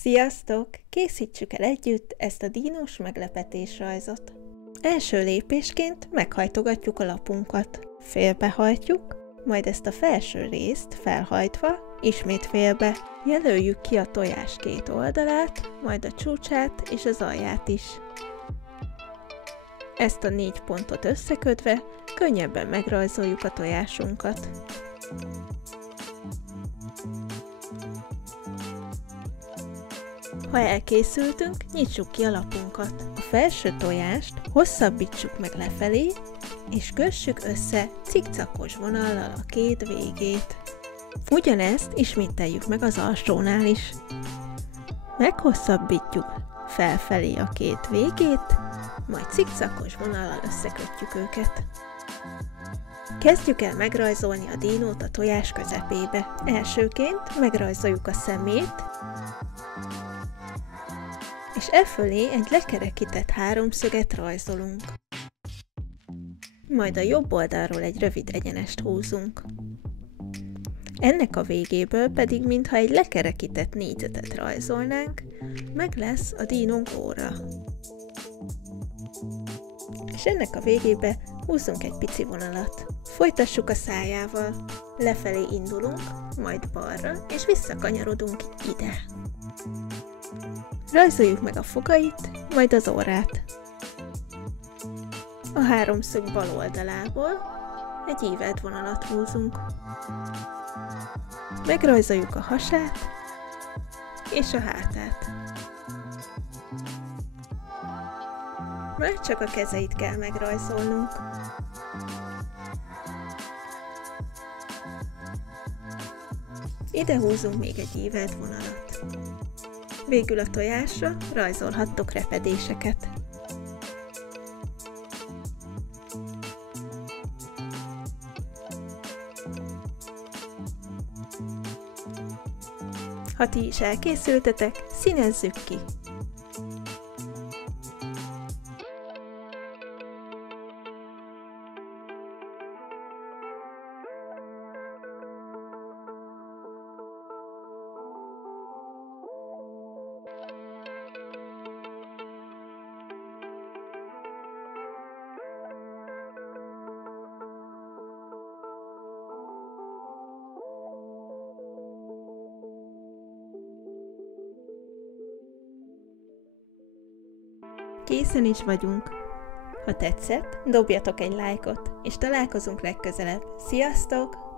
Sziasztok! Készítsük el együtt ezt a dínós meglepetésrajzot. Első lépésként meghajtogatjuk a lapunkat. Félbehajtjuk, majd ezt a felső részt felhajtva ismét félbe. Jelöljük ki a tojás két oldalát, majd a csúcsát és az alját is. Ezt a 4 pontot összekötve könnyebben megrajzoljuk a tojásunkat. Ha elkészültünk, nyitsuk ki a lapunkat. A felső tojást hosszabbítsuk meg lefelé, és kössük össze cikcakos vonallal a két végét. Ugyanezt ismételjük meg az alsónál is. Meghosszabbítjuk felfelé a két végét, majd cikcakos vonallal összekötjük őket. Kezdjük el megrajzolni a dínót a tojás közepébe. Elsőként megrajzoljuk a szemét, és e fölé egy lekerekített háromszöget rajzolunk. Majd a jobb oldalról egy rövid egyenest húzunk. Ennek a végéből pedig, mintha egy lekerekített négyzetet rajzolnánk, meg lesz a dínónk óra. És ennek a végébe húzzunk egy pici vonalat. Folytassuk a szájával. Lefelé indulunk, majd balra, és visszakanyarodunk ide. Rajzoljuk meg a fogait, majd az orrát. A háromszög bal oldalából egy ívelt vonalat húzunk. Megrajzoljuk a hasát és a hátát. Már csak a kezeit kell megrajzolnunk. Ide húzunk még egy ívelt vonalat. Végül a tojásra rajzolhattok repedéseket. Ha ti is elkészültetek, színezzük ki! Készen is vagyunk. Ha tetszett, dobjatok egy lájkot, és találkozunk legközelebb. Sziasztok!